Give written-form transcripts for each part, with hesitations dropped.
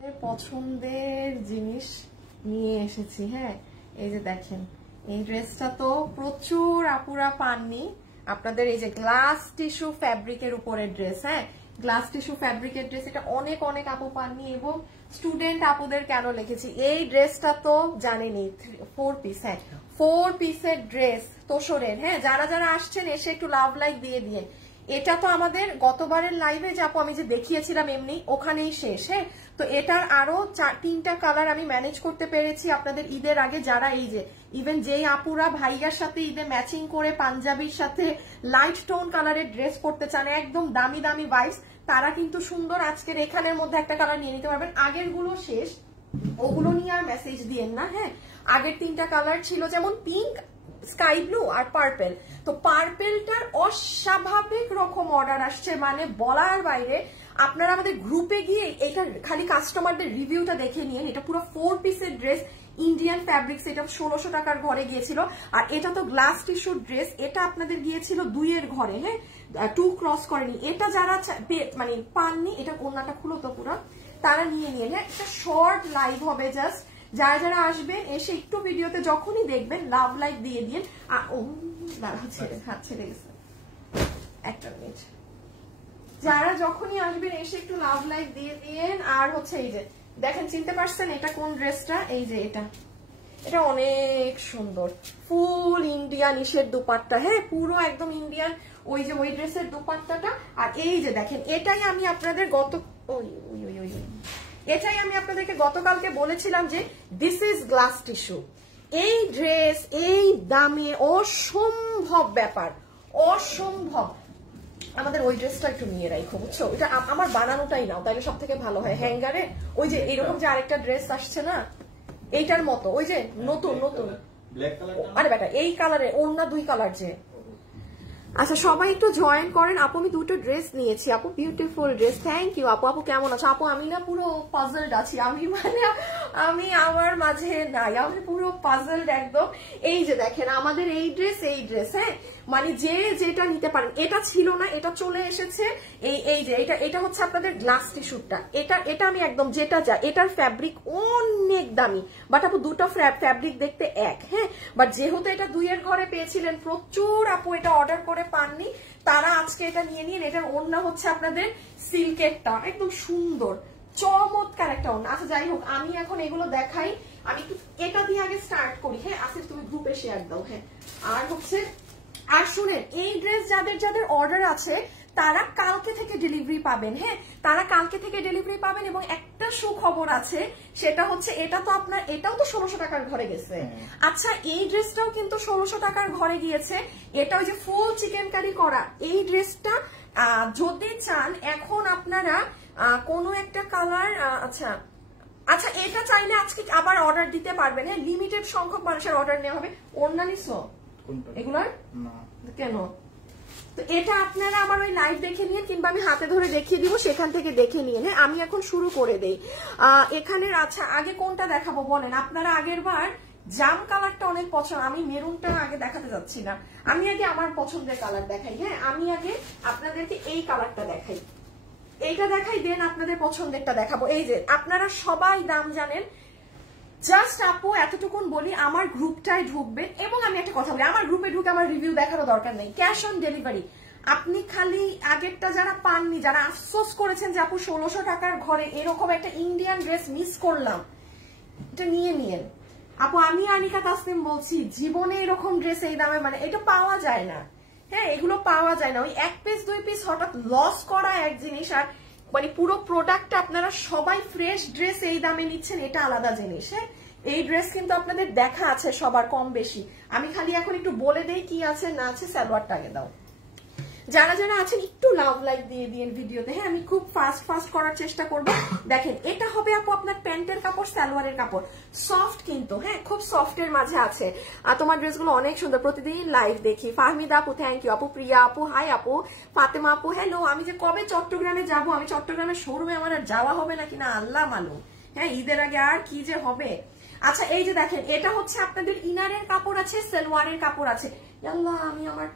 পছন্দের জিনিস নিয়ে এসেছি। হ্যাঁ, এই যে দেখেন, এই ড্রেসটা তো প্রচুর আপুরা পাননি। আপনাদের এই যে গ্লাস টিস্যু ফ্যাব্রিকের উপরে ড্রেস, হ্যাঁ গ্লাস টিস্যু ফ্যাব্রিকের ড্রেস, এটা অনেক অনেক আপু পাননি। এবং স্টুডেন্ট আপুদের কেন লিখেছি, এই ড্রেসটা তো জানেনি 4 পিস, হ্যাঁ 4 পিসের ড্রেস তোষরের। হ্যাঁ, যারা যারা আসছেন এসে একটু লাভ লাইক দিয়ে দিয়ে। এটা তো আমাদের গতবারের লাইভে যে আপু আমি যে দেখিয়েছিলাম এমনি ওখানেই শেষ। হ্যাঁ, তো এটার আরো 3টা কালার আমি ম্যানেজ করতে পেরেছি আপনাদের ঈদের আগে। যারা এই যে ইভেন যেই আপুরা ভাইয়ার সাথে ঈদে ম্যাচিং করে পাঞ্জাবির সাথে লাইট টোন কালারের ড্রেস পরতে চান, একদম দামি দামি ভাইবস, তারা কিন্তু সুন্দর আজকের এখানের মধ্যে একটা কালার নিয়ে নিতে পারবেন। আগের গুলো শেষ, ওগুলো নিয়ে আর মেসেজ দিয়েন না। হ্যাঁ, আগের 3টা কালার ছিল যেমন পিঙ্ক, স্কাই ব্লু আর পার্পেল। তো পার্পেলটার অস্বাভাবিক রকম অর্ডার আসছে, মানে বলার বাইরে। আপনারা আমাদের গ্রুপে গিয়ে এটা খালি কাস্টমারদের রিভিউটা দেখে নিন। এটা পুরো 4 পিসের ড্রেস, ইন্ডিয়ান ফ্যাব্রিক্স, এটা 1600 টাকার ঘরে গিয়েছিল। আর এটা তো গ্লাস টিস্যুর ড্রেস, এটা আপনাদের গিয়েছিল 2 এর ঘরে। হ্যাঁ, 2 ক্রস করেনি। এটা যারা মানে পাননি, এটা ওন্নাটা খুলো তো পুরো, তারা নিয়ে নিয়ে। হ্যাঁ, একটা শর্ট লাইভ হবে জাস্ট, যারা যারা আসবেন এসে একটু ভিডিওতে যখনই দেখবেন লাভ লাইক দিয়ে দিন। হাত ছেড়ে গেছে, একটা মিনিট। যারা যখনই আসবেন এসে একটু লাভ লাইক দিয়ে দিন। আর হচ্ছে এই যে দেখেন, চিনতে পারছেন এটা কোন ড্রেসটা? এই যে এটা অনেক সুন্দর, ফুল ইন্ডিয়ান ইসের দুপাট্টা। হ্যাঁ, পুরো একদম ইন্ডিয়ান ওই যে ওই ড্রেসের দুপাট্টাটা। আর এই যে দেখেন, এটাই আমি আপনাদের এটাই আমি আপনাদেরকে গতকালকে বলেছিলাম যে দিস ইজ গ্লাস টিস্যু। এই ড্রেস এই দামে অসম্ভব ব্যাপার, অসম্ভব। আমাদের ওই ড্রেসটা একটু নিয়ে রাখো, বুঝছো? এটা আমার বানানোটাই নাও, তাইলে সব থেকে ভালো হয়। হ্যাঙ্গারে ওই যে এরকম যে আরেকটা ড্রেস আসছে না এইটার মতো, ওই যে নতুন নতুন, আরে বেটা এই কালারে ওড়না 2 কালার যে। আচ্ছা, সবাই একটু জয়েন করেন। আপু আমি 2টো ড্রেস নিয়েছি আপু, বিউটিফুল ড্রেস। থ্যাংক ইউ আপু। আপু কেমন আছো? আপু আমি না পুরো পাজলড আছি, আমি আমার মাঝে নাই, আমি পুরো পাজলড একদম। এই যে দেখেন আমাদের এই ড্রেস, হ্যাঁ মানে যে যেটা নিতে পারেন। এটা ছিল না, এটা চলে এসেছে। এই যে এটা হচ্ছে আপনাদের গ্লাস টিস্যুটা। এটা আমি একদম যেটা যা, এটার ফ্যাব্রিক অনেক দামি, বাট আপু 2টো ফ্যাব্রিক দেখতে এক। হ্যাঁ, বাট যেহেতু এটা 2 এর ঘরে পেয়েছিলেন, প্রচুর আপু এটা অর্ডার করে পাননি, তারা আজকে এটা নিয়ে নিন। এটার ওড়না হচ্ছে আপনাদের সিল্কেরটা, একদম সুন্দর চমৎকার একটা ওড়না। আচ্ছা যাই হোক, আমি এখন এগুলো দেখাই। আমি একটু এটা দিয়ে আগে স্টার্ট করি। হ্যাঁ, আসিফ তুমি গ্রুপে শেয়ার দাও। হ্যাঁ, আর শুনেন, এই ড্রেস যাদের যাদের অর্ডার আছে তারা কালকে থেকে ডেলিভারি পাবেন। হ্যাঁ, তারা কালকে থেকে ডেলিভারি পাবেন। এবং একটা সুখবর আছে, সেটা হচ্ছে এটাও তো 1600 টাকার ঘরে গেছে। আচ্ছা, এই ড্রেসটাও কিন্তু 1600 টাকার ঘরে গিয়েছে। এটা ওই যে ফুল চিকেন কারি করা এই ড্রেসটা যদি চান এখন আপনারা কোনো একটা কালার, আচ্ছা এটা চাইলে আজকে আবার অর্ডার দিতে পারবেন। হ্যাঁ, লিমিটেড সংখ্যক মানুষের অর্ডার নেওয়া হবে। ওড়না নিছো এগুলার কেন? তো এটা আপনারা আমার ওই লাইভ দেখে নিয়ে, কিংবা আমি হাতে ধরে দেখিয়ে দিব, সেখান থেকে দেখে নিয়ে। হ্যাঁ, আমি এখন শুরু করে দেই এখানের। আচ্ছা, আগে কোনটা দেখাবো বলেন? আপনারা আগের বার জাম কালারটা অনেক পছন্দ, আমি মেরুনটা আগে দেখাতে যাচ্ছি না, আমি আগে আমার পছন্দের কালার দেখাই। হ্যাঁ, আমি আগে আপনাদেরকে এই কালারটা দেখাই, এইটা দেখাই, দেন আপনাদের পছন্দেরটা দেখাবো। এই যে আপনারা সবাই দাম জানেন, জাস্ট আপু এতটুকুন বলি, আমার গ্রুপটায় ঢুকবেন। এবং আমি একটা কথা বলি, আমার গ্রুপে ঢুকে আমার রিভিউ দেখারও দরকার নেই, ক্যাশ অন ডেলিভারি। আপনি খালি আগেরটা যারা পাননি, যারা আফসোস করেছেন যে আপু 1600 টাকার ঘরে এরকম একটা ইন্ডিয়ান ড্রেস মিস করলাম, এটা নিয়ে নিয়েন। আপু আমি আনিকা তাসনিম বলছি, জীবনে এরকম ড্রেস এই দামে মানে এটা পাওয়া যায় না। হ্যাঁ, এগুলো পাওয়া যায় না। ওই 1 পিস 2 পিস হঠাৎ লস করা এক জিনিস, আর মানে পুরো প্রোডাক্টটা আপনারা সবাই ফ্রেশ ড্রেস এই দামে নিচ্ছেন, এটা আলাদা জিনিস। হ্যাঁ, এই ড্রেস কিন্তু আপনাদের দেখা আছে সবার কম বেশি। আমি খালি এখন একটু বলে দেই কি আছে না আছে। সালোয়ারটা আগে দাও। যারা যারা আছেন একটু লাভ লাইক দিয়ে দিন ভিডিওতে। হ্যাঁ, আমি খুব ফাস্ট করার চেষ্টা করব। দেখেন, এটা হবে আপু আপনার প্যান্টের কাপড়, সালোয়ারের কাপড়, সফট কিন্তু। হ্যাঁ, খুব সফটের মাঝে আছে। আর তোমার ড্রেসগুলো অনেক সুন্দর, প্রতিদিন লাইভ দেখি। ফাহমিদা আপু থ্যাংক ইউ। আপু প্রিয়া আপু হাই। আপু ফাতেমা আপু হ্যালো। আমি যে কবে চট্টগ্রামে যাব, আমি চট্টগ্রামের শোরুমে আমার আর যাওয়া হবে নাকি না আল্লাহ মালুম। হ্যাঁ, ঈদের আগে আর কি যে হবে। আচ্ছা, এই যে দেখেন, এটা হচ্ছে আপনাদের ইনারের কাপড় আছে, সালোয়ারের কাপড় আছে। আল্লাহ, আমি আমার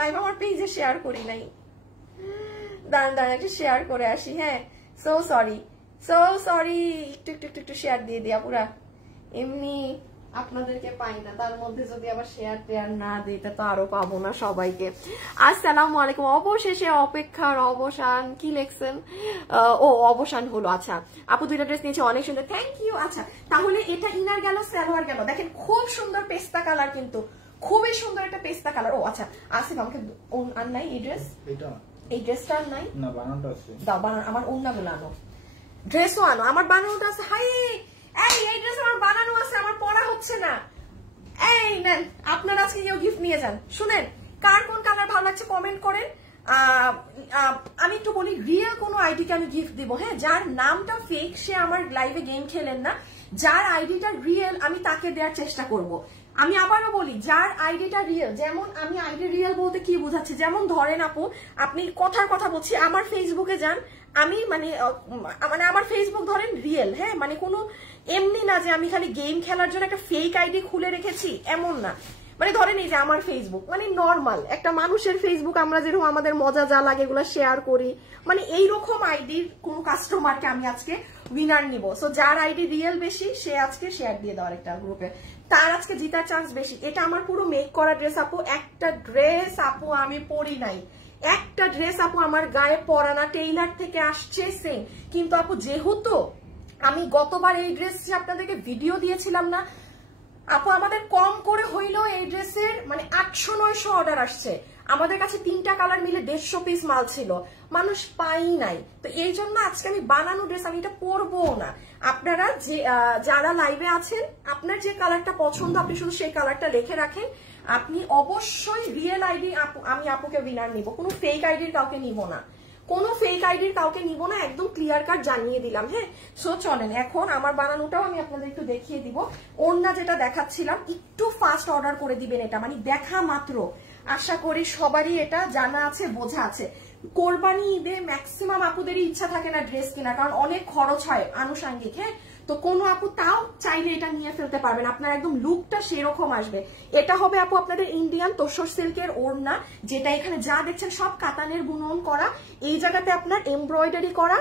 লাইভ আমার পেজে শেয়ার করি নাই, দাঁড়ান একটা শেয়ার করে আসি। হ্যাঁ, সো সরি। সো সরি, একটু শেয়ার দিয়ে দিয়া পুরা, এমনি আপনাদেরকে পাই না, তার মধ্যে যদি আবার শেয়ার টেয়ার না দিই তো আরো পাবো না সবাইকে। আসসালামু আলাইকুম। অবশেষে অপেক্ষার অবসান, কি লেখছেন? ও অবসান হলো। আচ্ছা আপু দুইটা ড্রেস নিয়েছে, অনেক সুন্দর, থ্যাংক ইউ। আচ্ছা তাহলে এটা ইনার গেল, সালোয়ার গেল। দেখেন খুব সুন্দর পেস্তা কালার, কিন্তু খুবই সুন্দর একটা পেস্তা কালার। ও আচ্ছা আসিফ আমাকে আর নাই এই ড্রেস, এই ড্রেসটা আর নাই না, বানানোটা আছে, দাও বানানো, আমার ওন্নাগুলো আনো, ড্রেসও আনো, আমার বানানোটা আছে। হাই এই ড্রেস আমার বানানো আছে, আমার পরা হচ্ছে না। এই নেন আপনারা আজকে কেউ গিফট নিয়ে যান। শুনেন কার কোন কালার ভালো লাগছে কমেন্ট করেন। আমি একটু বলি, রিয়েল কোনো আইডিকে আমি গিফট দিব, হ্যাঁ? যার নামটা ফেক সে আমার লাইভে গেম খেলেন না, যার আইডিটা রিয়েল আমি তাকে দেওয়ার চেষ্টা করব। আমি আবারও বলি, যার আইডিটা রিয়েল, যেমন আমি আইডি রিয়েল বলতে কি বোঝাচ্ছি, যেমন ধরেন আপু আপনি কথার কথা বলছি, আমার ফেসবুকে যান, আমি মানে আমার ফেসবুক ধরেন রিয়েল, হ্যাঁ? মানে কোনো এমনি না যে আমি খালি গেম খেলার জন্য একটা ফেক আইডি খুলে রেখেছি, এমন না। মানে ধরেন এই যে আমার ফেসবুক মানে নর্মাল একটা মানুষের ফেসবুক, আমরা যেরকম আমাদের মজা যা লাগে এগুলো শেয়ার করি, মানে এইরকম আইডির কোন কাস্টমারকে আমি আজকে উইনার নিব। সো যার আইডি রিয়েল বেশি সে আজকে শেয়ার দিয়ে দেওয়ার একটা গ্রুপে, তার আজকে জিতার চান্স বেশি। এটা আমার পুরো মেক করা ড্রেস আপু, একটা ড্রেস আপু আমি পরি নাই, একটা ড্রেস আপু আমার গায়ে পরানা, টেইলার থেকে আসছে সেম। কিন্তু আপু যেহেতু আমি গতবার এই ড্রেস আপনাদেরকে ভিডিও দিয়েছিলাম না আপু, আমাদের কম করে হইলেও এই ড্রেসের মানে 800-900 অর্ডার আসছে, আমাদের কাছে 3টা কালার মিলে 150 পিস মাল ছিল, মানুষ পাই নাই। তো এই জন্য আজকে আমি বানানো ড্রেস আমি এটা পরবো না। আপনারা যে যারা লাইভে আছেন, আপনার যে কালারটা পছন্দ আপনি শুধু সেই কালারটা লিখে রাখেন। আপনি অবশ্যই রিয়েল আইডি আমি আপুকে উইনার নিব, কোনো ফেক আইডির কাউকে নিব না, কোনো ফেক আইডির কাউকে নিব না, একদম ক্লিয়ার কাট জানিয়ে দিলাম, হ্যাঁ? সো চলেন এখন আমার বানানোটাও আমি আপনাদের একটু দেখিয়ে দিব। ওড়না যেটা দেখাচ্ছিলাম একটু ফাস্ট অর্ডার করে দিবেন, এটা মানে দেখা মাত্র। আশা করি সবারই এটা জানা আছে, বোঝা আছে। কোরবানি ঈদে ম্যাক্সিমাম আপুদেরই ইচ্ছা থাকে না ড্রেস কেনা, কারণ অনেক খরচ হয় আনুষাঙ্গিক, হ্যাঁ? তো কোনো আপু তাও চাইলে এটা নিয়ে ফেলতে পারবেন, আপনার একদম লুকটা সেরকম আসবে। এটা হবে আপু আপনাদের ইন্ডিয়ান তোসর সিল্কের ওড়না, যেটা এখানে যা দেখছেন সব কাতানের বুনন করা, এই জায়গাতে আপনার এমব্রয়ডারি করা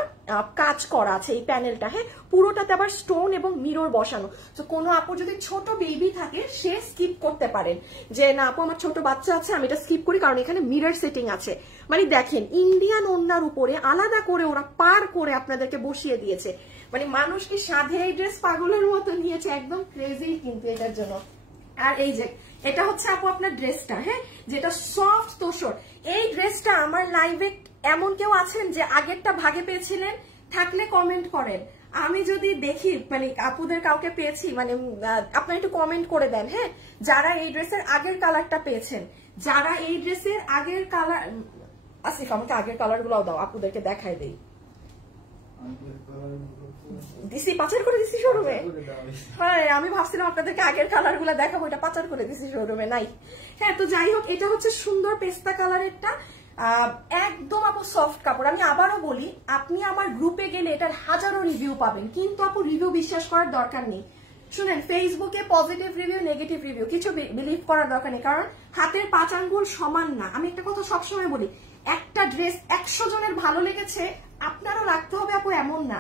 কাজ করা আছে এই প্যানেলটা, হ্যাঁ? পুরোটাতে আবার স্টোন এবং মিরর বসানো। তো কোনো আপু যদি ছোট বেবি থাকে সে স্কিপ করতে পারেন, যে না আপু আমার ছোট বাচ্চা আছে আমি এটা স্কিপ করি, কারণ এখানে মিরর সেটিং আছে। মানে দেখেন ইন্ডিয়ান ওড়নার উপরে আলাদা করে ওরা পার করে আপনাদেরকে বসিয়ে দিয়েছে, মানে মানুষ কি সাধে এই ড্রেস পাগলের মতো নিয়েছে, একদম ক্রেজি কিন্তু এটার জন্য। আর এই যে এটা হচ্ছে আপু আপনার ড্রেসটা, হ্যাঁ? যেটা সফট তোসর। এই ড্রেসটা আমার লাইভে এমন কেউ আছেন যে আগেরটা ভাগে পেয়েছিলেন? থাকলে কমেন্ট করেন, আমি যদি দেখি মানে আপুদের কাউকে পেয়েছি, মানে আপনারা একটু কমেন্ট করে দেন, হ্যাঁ? যারা এই ড্রেসের আগের কালারটা পেয়েছেন, যারা এই ড্রেসের আগের কালার, আসিফ আমাকে আগের কালার গুলাও দাও, আপুদেরকে দেখাই দেই। দিছি পাচার করে দিছি শোরুমে, হ্যাঁ আমি ভাবছিলাম আপনাদেরকে আগের কালার গুলা দেখাবো, এটা পাচার করে দিছি শোরুমে, নাই। হ্যাঁ তো যাই হোক, এটা হচ্ছে সুন্দর পেস্তা কালারেরটা, একদম আপু সফট কাপড়। আমি আবারও বলি, আপনি আমার গ্রুপে গেলে এটার হাজারো রিভিউ পাবেন, কিন্তু আপু রিভিউ বিশ্বাস করার দরকার নেই। শুনেন, ফেসবুকে পজিটিভ রিভিউ নেগেটিভ রিভিউ কিছু বিলিভ করার দরকার নেই, কারণ হাতের 5 আঙ্গুল সমান না। আমি একটা কথা সবসময় বলি, একটা ড্রেস 100 জনের ভালো লেগেছে আপনারও লাগতে হবে আপু এমন না,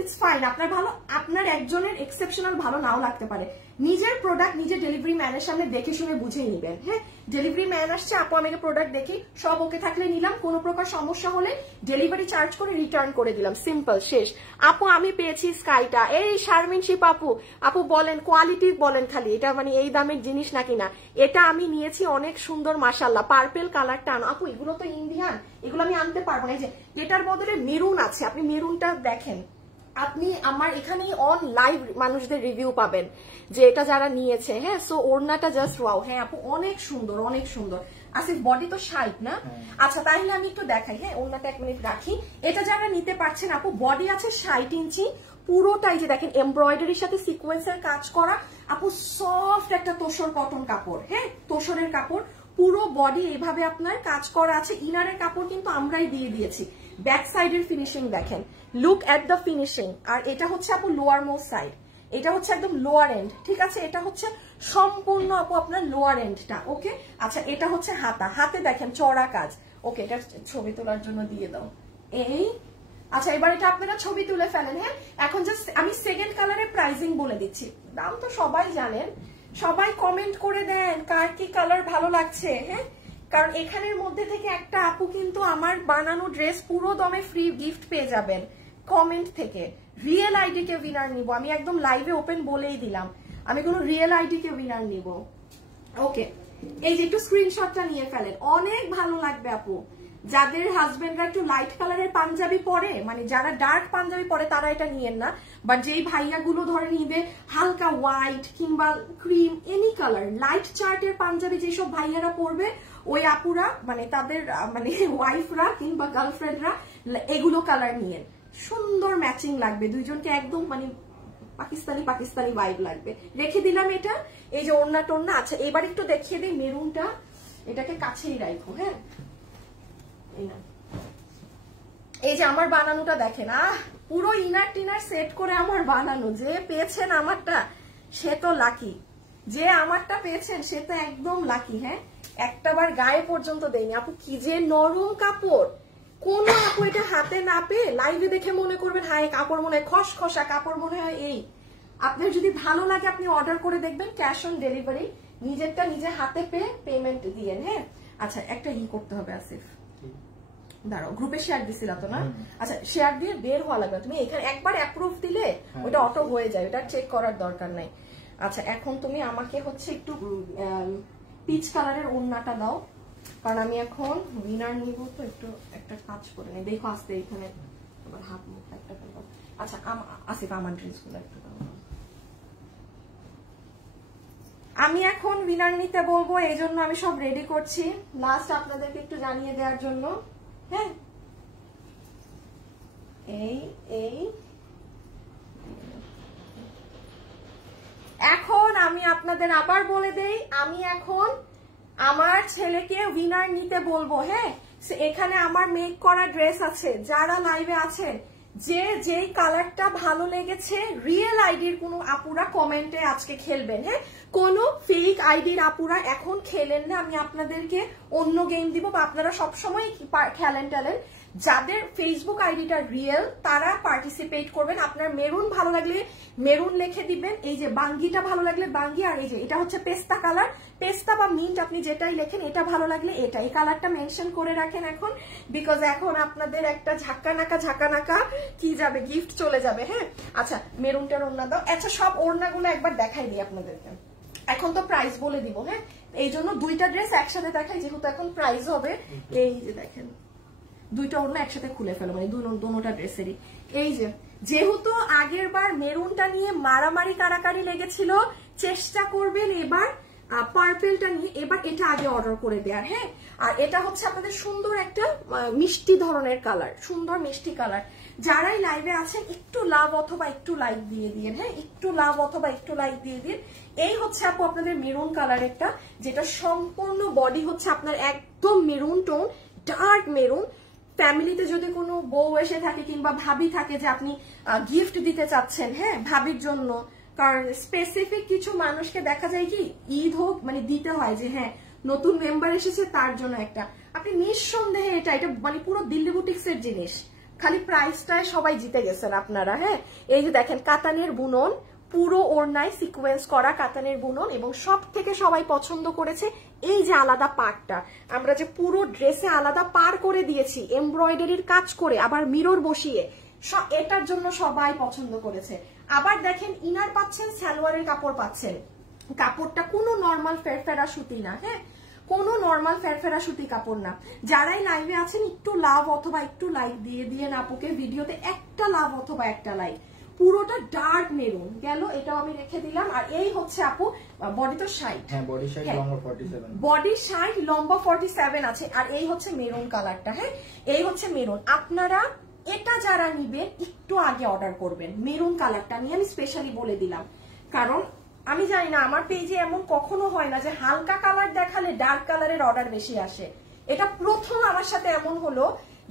ইটস ফাইন। আপনার ভালো, আপনার একজনের এক্সেপশনাল ভালো নাও লাগতে পারে। নিজের প্রোডাক্ট নিজে ডেলিভারি ম্যানের সামনে দেখে শুনে বুঝে নিবেন, হ্যাঁ? ডেলিভারি ম্যান আসছে, আপু আমাকে প্রোডাক্ট দেখি সব ওকে থাকলে নিলাম, কোনো প্রকার সমস্যা হলে ডেলিভারি চার্জ করে রিটার্ন করে দিলাম, সিম্পল, শেষ। আপু আমি পেয়েছি স্কাইটা, এই শারমিন শিপ আপু, আপু বলেন কোয়ালিটি বলেন খালি, এটা মানে এই দামের জিনিস নাকি না। এটা আমি নিয়েছি, অনেক সুন্দর মাশাআল্লাহ, পার্পেল কালারটা আনো আপু, এগুলো তো ইন্ডিয়ান, এগুলো আমি আনতে পারবো না। এই যে এটার বদলে মেরুন আছে, আপনি মেরুনটা দেখেন, আপনি আমার এখানে অন লাইভ মানুষদের রিভিউ পাবেন যে এটা যারা নিয়েছে, হ্যাঁ? সো ওড়নাটা জাস্ট ওয়াও, হ্যাঁ আপু অনেক সুন্দর, অনেক সুন্দর। আসিফ বডি তো 60 না? আচ্ছা তাহলে আমি একটু দেখাই, হ্যাঁ? ওড়নাটা 1 মিনিট রাখি। এটা যারা নিতে পারছেন আপু, বডি আছে 60 ইঞ্চি, পুরোটাই যে দেখেন এমব্রয়ডারির সাথে সিকোয়েন্সের কাজ করা, আপু সফট একটা তোসর কটন কাপড়, হ্যাঁ? তোসরের কাপড়, পুরো বডি এইভাবে আপনার কাজ করা আছে। ইনারের কাপড় কিন্তু আমরাই দিয়ে দিয়েছি। ব্যাক সাইডের ফিনিশিং দেখেন, লুক এট দ্য ফিনিশিং। আর এটা হচ্ছে আপু লোয়ার মোস্ট সাইড, এটা হচ্ছে একদম লোয়ার এন্ড, ঠিক আছে? এটা হচ্ছে সম্পূর্ণ আপু আপনার লোয়ার এন্ডটা, ওকে? আচ্ছা এটা হচ্ছে হাতা, হাতে দেখেন চড়া কাজ, ওকে? এটা ছবি তোলার জন্য দিয়ে দাও, এই আচ্ছা এবার এটা আপনারা ছবি তুলে ফেলেন। হ্যাঁ এখন জাস্ট আমি সেকেন্ড কালারের প্রাইসিং বলে দিচ্ছি, দাম তো সবাই জানেন, সবাই কমেন্ট করে দেন কার কি কালার ভালো লাগছে। হ্যাঁ কারণ এখানের মধ্যে থেকে একটা আপু কিন্তু আমার বানানো ড্রেস পুরো দমে ফ্রি গিফট পেয়ে যাবেন কমেন্ট থেকে। রিয়েল আইডি কে উইনার নিব, আমি একদম লাইভে ওপেন বলেই দিলাম, আমি কোনো রিয়েল আইডি কে উইনার নিব। ওকে এই যে একটু স্ক্রিনশটটা নিয়ে ফেলেন, অনেক ভালো লাগবে আপু। যাদের হাজবেন্ডরা একটু লাইট কালারের পাঞ্জাবি পরে, মানে যারা ডার্ক পাঞ্জাবি পরে তারা এটা নিয়েন না, বাট যেই ভাইয়াগুলো ধরে নিবে হালকা হোয়াইট কিংবা ক্রিম এনি কালার লাইট চার্টের পাঞ্জাবি যেসব ভাইয়ারা পরবে ওই আপুরা মানে তাদের মানে ওয়াইফরা কিংবা গার্লফ্রেন্ডরা এগুলো কালার নিয়েন, সুন্দর ম্যাচিং লাগবে দুইজনকে, একদম মানে পাকিস্তানি পাকিস্তানি ভাইব লাগবে। রেখে দিলাম এটা, এই যে ওড়না টোড়না। আচ্ছা এবার একটু দেখিয়ে দিই মেরুনটা, এটাকে কাছেই রাখো। হ্যাঁ এই যে আমার বানানোটা দেখেন, পুরো ইনার টিনার সেট করে আমার বানানো, যে পেয়েছেন আমারটা সে তো লাকি, যে আমারটা পেয়েছেন সে তো একদম লাকি। হ্যাঁ একটাবার গায়ে পর্যন্ত দেয়নি আপু, কি যে নরম কাপড়, কোন আপু এটা হাতে না পেয়ে লাইভে দেখে মনে করবেন হাই কাপড় মনে হয় খসখসা, কাপড় মনে হয় এই। আপনার যদি ভালো লাগে আপনি অর্ডার করে দেখবেন, ক্যাশ অন ডেলিভারি, নিজেরটা নিজে হাতে পেয়ে পেমেন্ট দিয়ে। হ্যাঁ আচ্ছা একটা করতে হবে আসিফ, দাঁড়াও গ্রুপে শেয়ার দিছিল তো না? আচ্ছা শেয়ার দিয়ে বের হওয়া লাগবে, তুমি এখানে একবার অ্যাপ্রুভ দিলে ওটা অটো হয়ে যায়, ওটা চেক করার দরকার নাই। আচ্ছা এখন তুমি আমাকে হচ্ছে একটু পিচ কালারের ওড়নাটা দাও, কারণ আমি এখন উইনার নিব, তো একটু একটা কাজ করে নেই। দেখো আসতে এখানে আবার হাত মুখ একটা করবো। আচ্ছা আসিফ আমার ড্রেসগুলো একটু দাও, আমি এখন উইনার নিতে বলবো, এই জন্য আমি সব রেডি করছি লাস্ট আপনাদেরকে একটু জানিয়ে দেওয়ার জন্য। হ্যাঁ এই এখন আমি আপনাদের আবার বলে দেই, আমি এখন আমার ছেলেকে উইনার নিতে বলবো। হ্যাঁ এখানে আমার মেক করা ড্রেস আছে, যারা লাইভে আছেন যে যেই কালারটা ভালো লেগেছে রিয়েল আইডির কোনো আপুরা কমেন্টে আজকে খেলবেন। হ্যাঁ কোনো ফেক আইডির আপুরা এখন খেলেন না, আমি আপনাদেরকে অন্য গেম দিব, বা আপনারা সবসময় খেলেন টেলেন। যাদের ফেসবুক আইডিটা রিয়েল তারা পার্টিসিপেট করবেন। আপনার মেরুন ভালো লাগলে মেরুন লিখে দিবেন, এই যে বাঙ্গিটা ভালো লাগলে বাঙ্গি, আর এই যে এটা হচ্ছে পেস্তা কালার, পেস্তা বা মিন্ট আপনি যেটাই লেখেন, এটা ভালো লাগলে এটা, এই কালারটা মেনশন করে রাখেন এখন, বিকজ এখন আপনাদের একটা ঝাঁকানাকা কি যাবে, গিফট চলে যাবে। হ্যাঁ আচ্ছা মেরুনটার ওড়না দাও। আচ্ছা সব ওড়নাগুলো একবার দেখাই দিই আপনাদেরকে, এখন তো প্রাইস বলে দিব। হ্যাঁ এই জন্য দুইটা ড্রেস একসাথে দেখাই, যেহেতু এখন প্রাইস হবে। এই যে দেখেন দুইটা ওড়না একসাথে খুলে ফেলো, মানে দুটোটা ড্রেসেরই। এই যে যেহেতু আগের বার মেরুনটা নিয়ে মারামারি কারাকারি লেগেছিল, চেষ্টা করবেন এবার পার্পেলটা নিয়ে, এবার এটা আগে অর্ডার করে দেয়ার। হ্যাঁ আর এটা হচ্ছে আপনাদের সুন্দর একটা মিষ্টি ধরনের কালার, সুন্দর মিষ্টি কালার। যারাই লাইভে আছেন একটু লাভ অথবা একটু লাইক দিয়ে দিন। হ্যাঁ একটু লাভ অথবা একটু লাইক দিয়ে দিন। এই হচ্ছে আপু আপনাদের মেরুন কালারেরটা, যেটা সম্পূর্ণ বডি হচ্ছে আপনার একদম মেরুন টোন, ডার্ক মেরুন। ফ্যামিলিতে যদি কোনো বউ এসে থাকে কিংবা ভাবি থাকে যে আপনি গিফট দিতে চাচ্ছেন, হ্যাঁ ভাবির জন্য, কারণ স্পেসিফিক কিছু মানুষকে দেখা যায় কি ঈদ হোক মানে দিতে হয় যে হ্যাঁ নতুন মেম্বার এসেছে তার জন্য একটা, আপনি নিঃসন্দেহে এটা মানে পুরো দিল্লি বুটিক্সের জিনিস, খালি প্রাইসটায় সবাই জিতে গেছেন আপনারা। হ্যাঁ এই যে দেখেন কাতানের বুনন, পুরো ওড়নায় সিকোয়েন্স করা কাতানের বুনন, এবং সব থেকে সবাই পছন্দ করেছে এই যে আলাদা পাড়টা, আমরা যে পুরো ড্রেসে আলাদা পাড় করে দিয়েছি এমব্রয়ডারির কাজ করে, আবার মিরর বসিয়ে, এটার জন্য সবাই পছন্দ করেছে। আবার দেখেন ইনার পাচ্ছেন, সালোয়ারের কাপড় পাচ্ছেন, কাপড়টা কোনো নর্মাল ফেরফেরা সুতি না। হ্যাঁ কোনো নর্মাল ফেরফেরা সুতি কাপড় না। যারাই লাইভে আছেন একটু লাভ অথবা একটু লাইক দিয়ে দিয়ে আপুকে ভিডিওতে একটা লাভ অথবা একটা লাইক। পুরোটা ডার্ক মেরুন গেল, এটাও আমি রেখে দিলাম। আর এই হচ্ছে আপু বডি তো 60, হ্যাঁ বডি 60 লম্বা 47, বডি 60 লম্বা 47 আছে। আর এই হচ্ছে মেরুন কালারটা। হ্যাঁ এই হচ্ছে মেরুন। আপনারা এটা যারা নিবেন একটু আগে অর্ডার করবেন, মেরুন কালারটা নিয়ে আমি স্পেশালি বলে দিলাম, কারণ আমি জানি না আমার পেজে এমন কখনো হয় না যে হালকা কালার দেখালে ডার্ক কালারের অর্ডার বেশি আসে। এটা প্রথম আমার সাথে এমন হলো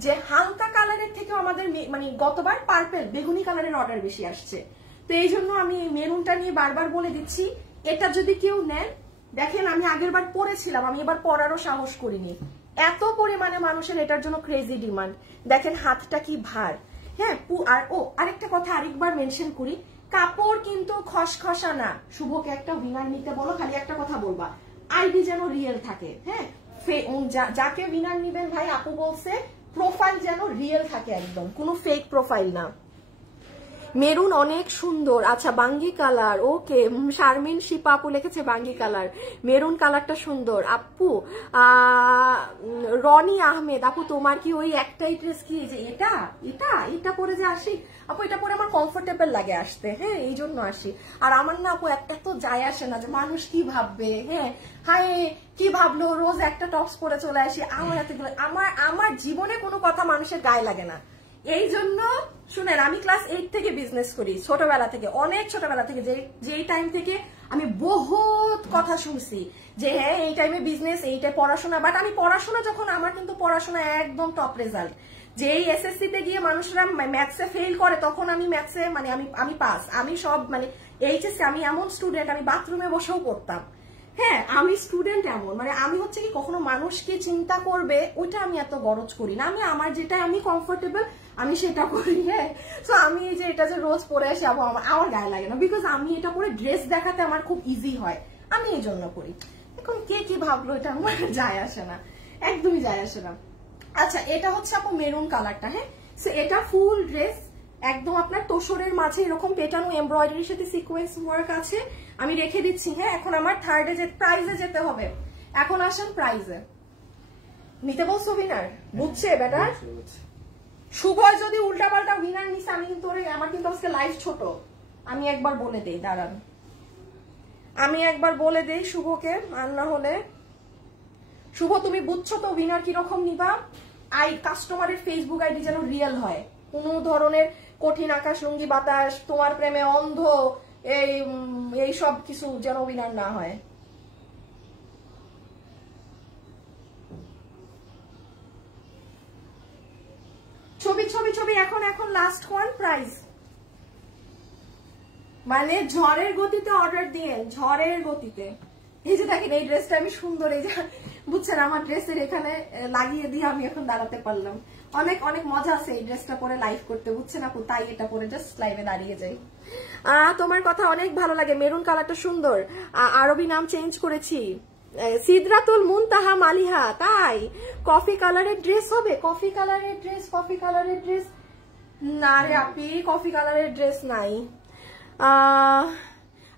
যে হালকা কালারের থেকে আমাদের মানে গতবার পার্পেল বেগুনি কালারের অর্ডার বেশি আসছে। তো এই জন্য আমি মেরুনটা নিয়ে বারবার বলে দিচ্ছি, এটা যদি কেউ নেন, দেখেন আমি আগের বার পরেছিলাম, আমি এবার পরারও সাহস করিনি, এত পরিমাণে মানুষের এটার জন্য ক্রেজি ডিমান্ড। দেখেন হাতটা কি ভার, হ্যাঁ। আর আরেকটা কথা আরেকবার মেনশন করি, কাপড় কিন্তু খসখসা না। শুভকে একটা উইনার নিতে বলো, খালি একটা কথা বলবা, আইডি যেন রিয়েল থাকে। হ্যাঁ, যাকে উইনার নিবেন ভাই আপু বলছে প্রোফাইল যেন রিয়েল থাকে, একদম কোনো ফেক প্রোফাইল না। মেরুন অনেক সুন্দর। আচ্ছা, বাঙ্গি কালার, ওকে। শারমিন শিপা আপু লিখেছে বাঙ্গি কালার, মেরুন কালারটা সুন্দর। আপু রনি আহমেদ আপু, তোমার কি ওই একটাই ড্রেস কি যে এটা এটা এটা পরে যে আসি আপু? এটা পরে আমার কমফোর্টেবল লাগে আসতে, হ্যাঁ, এই জন্য আসি। আর আমার না আপু এত যায় আসে না যে মানুষ কি ভাববে, হ্যাঁ, হায় কি ভাবলো, রোজ একটা টপস পরে চলে আসি। আমার জীবনে কোনো কথা মানুষের গায়ে লাগে না। এই জন্য শুনেন, আমি ক্লাস 8 থেকে বিজনেস করি, ছোটবেলা থেকে, অনেক ছোটবেলা থেকে, যেই টাইম থেকে আমি বহুত কথা শুনছি যে হ্যাঁ এই টাইমে বিজনেস, এইটাই পড়াশোনা। বাট আমি পড়াশোনা যখন, আমার কিন্তু পড়াশোনা একদম টপ রেজাল্ট। যেই এসএসসি তে গিয়ে মানুষরা ম্যাথসে ফেল করে, তখন আমি ম্যাথসে মানে আমি পাস। আমি সব মানে এইচএসসি আমি এমন স্টুডেন্ট, আমি বাথরুমে বসেও পড়তাম। হ্যাঁ, আমি স্টুডেন্ট এমন, মানে আমি হচ্ছে কি কখনো মানুষ কি চিন্তা করবে ওইটা আমি এত গরজ করি না। আমি আমার যেটা আমি কমফোর্টেবল আমি সেটা করি। হ্যাঁ, তো আমি যে এটা যে রোজ পরে আসি আমার গায়ে লাগে না, বিকজ আমি এটা পরে ড্রেস দেখাতে আমার খুব ইজি হয়, আমি এই জন্য করি। এখন কে কি ভাবলো এটা আমার যায় আসে না, একদমই যায় আসে না। আচ্ছা, এটা হচ্ছে আপু মেরুন কালারটা। হ্যাঁ, সো এটা ফুল ড্রেস একদম আপনার তোষরের মাঝে এরকম পেটানো এমব্রয়ডারির সাথে সিকোয়েন্স ওয়ার্ক আছে। আমি রেখে দিচ্ছি। হ্যাঁ, এখন আমার থার্ডে যে প্রাইজে যেতে হবে। এখন আসেন প্রাইজে। নিতে বলছো উইনার, বুঝছে বেটা? শুভয় যদি উল্টাপাল্টা উইনার নিছে, আমি কিন্তু আমার কিন্তু আজকে লাইভ ছোট, আমি একবার বলে দেই, দাঁড়ান আমি একবার বলে দেই শুভকে। আর না হলে শুভ তুমি বুঝছো তো উইনার কিরকম নিবা? কাস্টমারের ফেসবুক আইডি যেন রিয়েল হয়, কোন ধরনের কঠিন আকাশ লুঙ্গি বাতাস, তোমার প্রেমে অন্ধ, এই সব কিছু যেন উইনার না হয়। ছবি ছবি ছবি, এখন লাস্ট ওয়ান প্রাইজ। মানে ঝড়ের গতিতে অর্ডার দিয়ে, ঝড়ের গতিতে। এই যে দেখেন এই ড্রেসটা আমি সুন্দর, এই যে বুঝছেন আমার ড্রেসের এখানে লাগিয়ে দিয়ে আমি এখন দাঁড়াতে পারলাম। অনেক অনেক মজা আছে এই ড্রেসটা পরে লাইভ করতে, বুঝছেন আপু? তাই এটা পরে জাস্ট লাইভে দাঁড়িয়ে যাই। তোমার কথা অনেক ভালো লাগে, মেরুন কালারটা সুন্দর। আরবি নাম চেঞ্জ করেছি, সিদরাতুল মুনতাহা মালিহা। তাই কফি কালারের ড্রেস হবে? কফি কালারের ড্রেস, কফি কালারের ড্রেস না রে আপি, কফি কালারের ড্রেস নাই।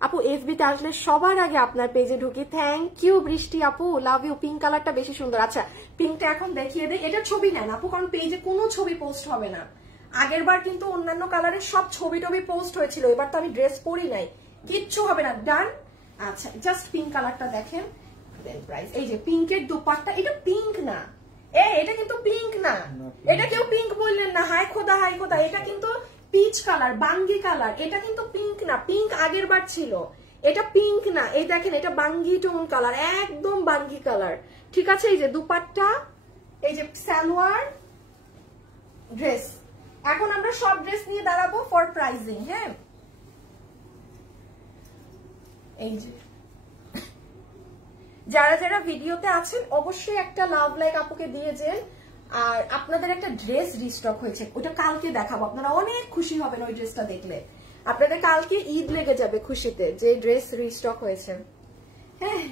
আপু এফবি তে আসলে সবার আগে আপনার পেজে ঢুকি। থ্যাংক ইউ বৃষ্টি আপু, লাভ ইউ। পিঙ্ক কালারটা বেশি সুন্দর। আচ্ছা, পিঙ্কটা এখন দেখিয়ে দেই। এটা ছবি নেন আপু, কারণ পেজে কোনো ছবি পোস্ট হবে না। আগের বার কিন্তু অন্যান্য কালারের সব ছবি টবি পোস্ট হয়েছিল, এবার তো আমি ড্রেস পরি নাই, কিচ্ছু হবে না। ডান। আচ্ছা, জাস্ট পিঙ্ক কালারটা দেখেন। এই যে পিঙ্কের দুপাট্টা, এটা পিঙ্ক না, এটা কিন্তু পিঙ্ক না, এটা কেউ পিঙ্ক বললেন না, হাই খোদা হাই খোদা। এটা কিন্তু পিচ কালার, বাঙ্গি কালার, এটা কিন্তু পিঙ্ক না। পিঙ্ক আগের বার ছিল, এটা পিঙ্ক না। এই দেখেন এটা বাঙ্গি টোন কালার, একদম বাঙ্গি কালার, ঠিক আছে? এই যে দুপাট্টা, এই যে সালোয়ার, ড্রেস। এখন আমরা সব ড্রেস নিয়ে দাঁড়াবো ফর প্রাইজিং। হ্যাঁ, এই যে যারা যারা ভিডিওতে আছেন অবশ্যই একটা লাভ লাইক আপুকে দিয়ে যেন। আর আপনাদের একটা ড্রেস রিস্টক হয়েছে, ওটা কালকে দেখাবো, আপনারা অনেক খুশি হবেন ওই ড্রেসটা দেখলে। আপনাদের কালকে ঈদ লেগে যাবে খুশিতে, যে ড্রেস রিস্টক হয়েছে। হ্যাঁ,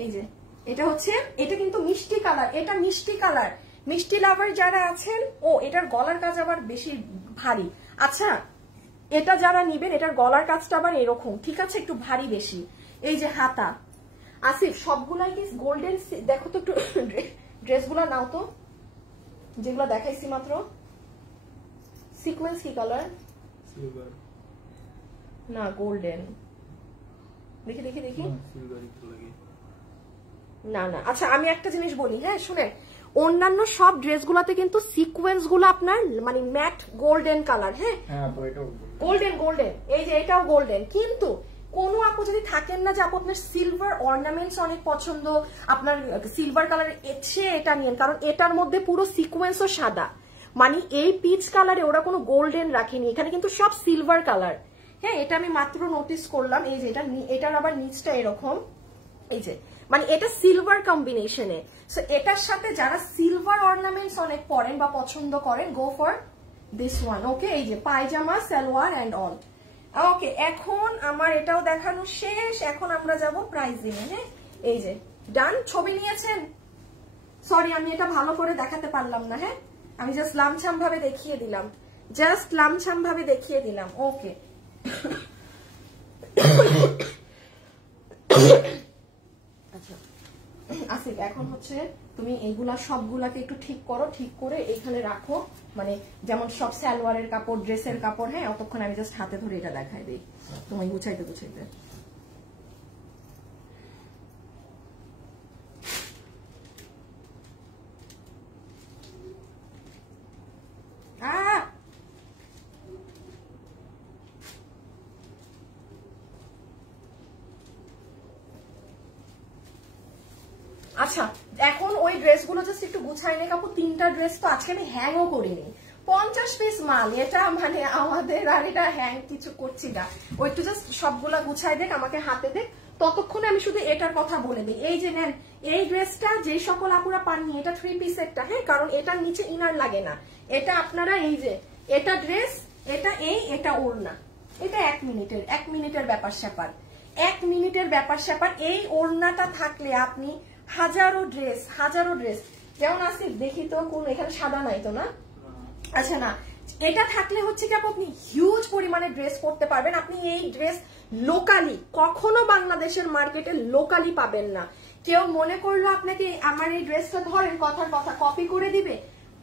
এই যে এটা হচ্ছে, এটা কিন্তু মিষ্টি কালার, এটা মিষ্টি কালার। মিষ্টি লাভার যারা আছেন, এটার গলার কাজ আবার বেশি ভারী। আচ্ছা, এটা যারা নিবেন, এটার গলার কাজটা আবার এরকম, ঠিক আছে, একটু ভারী বেশি। এই যে হাতা, আসিফ সবগুলাই কি গোল্ডেন? দেখো তো একটু ড্রেসগুলো নাও তো, যেগুলো দেখাইছি মাত্র। সিকোয়েন্স কি কালার? সিলভার না, গোল্ডেন। দেখি দেখি দেখি, না না। আচ্ছা, আমি একটা জিনিস বলি, হ্যাঁ শুনেন, অন্যান্য সব ড্রেসগুলোতে কিন্তু সিকোয়েন্স গুলো আপনার মানে ম্যাট গোল্ডেন কালার। হ্যাঁ, গোল্ডেন গোল্ডেন, এই যে এটাও গোল্ডেন। কিন্তু কোন আপু যদি থাকেন না যে আপু আপনার সিলভার অর্নামেন্টস অনেক পছন্দ, আপনার সিলভার কালার, এটা নিয়েন, কারণ এটার মধ্যে পুরো সিকোয়েন্সও সাদা। মানে এই পিচ কালারে ওরা কোনো গোল্ডেন রাখেনি, এখানে কিন্তু সব সিলভার কালার। হ্যাঁ, এটা আমি মাত্র নোটিস করলাম। এই যে এটার আবার নিচটা এরকম, এই যে মানে এটা সিলভার কম্বিনেশনে। সো এটার সাথে যারা সিলভার অর্নামেন্টস অনেক পরেন বা পছন্দ করেন, গো ফর দিস ওয়ান। ওকে, এই যে পায়জামা, সালোয়ার এন্ড অল। ওকে, এখন আমার এটাও দেখানো শেষ, এখন আমরা যাব প্রাইজিং। হ্যাঁ, এই যে ডান। ছবি নিয়েছেন? সরি, আমি এটা ভালো করে দেখাতে পারলাম না। হ্যাঁ, আমি জাস্ট লামছাম ভাবে দেখিয়ে দিলাম, জাস্ট লামছাম ভাবে দেখিয়ে দিলাম। ওকে, আচ্ছা আসিফ, এখন হচ্ছে তুমি এইগুলা সবগুলাকে একটু ঠিক করো, ঠিক করে এইখানে রাখো, মানে যেমন সব সালোয়ারের কাপড়, ড্রেসের কাপড়। হ্যাঁ, অতক্ষণ আমি জাস্ট হাতে ধরে এটা দেখাই দিই তোমায় গুছাইতে গুছাইতে। আচ্ছা, এখন ওই ড্রেসগুলো জাস্ট একটু গুছাই নে কাপড়। 3টা ড্রেস তো আজকে আমি হ্যাংও করিনি, 50 পিস মাল, এটা মানে আমাদের আর এটা হ্যাং কিছু করছি না। ও একটু জাস্ট সবগুলা গুছাই দেখ, আমাকে হাতে দেখ, ততক্ষণে আমি শুধু এটার কথা বলে দিই। এই যে নেন, এই ড্রেসটা যে সকল আপুরা পাননি, এটা 3 পিসেরটা। হ্যাঁ, কারণ এটার নিচে ইনার লাগে না। এটা আপনারা এই যে এটা ড্রেস, এটা এটা ওড়না, এটা 1 মিনিটের ব্যাপার স্যাপার, 1 মিনিটের ব্যাপার স্যাপার। এই ওড়নাটা থাকলে আপনি হাজারো ড্রেস যেমন আসিফ দেখি তো কোন, এখানে সাদা নাই তো না? আচ্ছা না, এটা থাকলে হচ্ছে কি আপনি হিউজ পরিমাণে ড্রেস করতে পারবেন। আপনি এই ড্রেস লোকালি কখনো বাংলাদেশের মার্কেটে লোকালি পাবেন না। কেউ মনে করলো আপনাকে আমার এই ড্রেসটা ধরেন কথার কথা কপি করে দিবে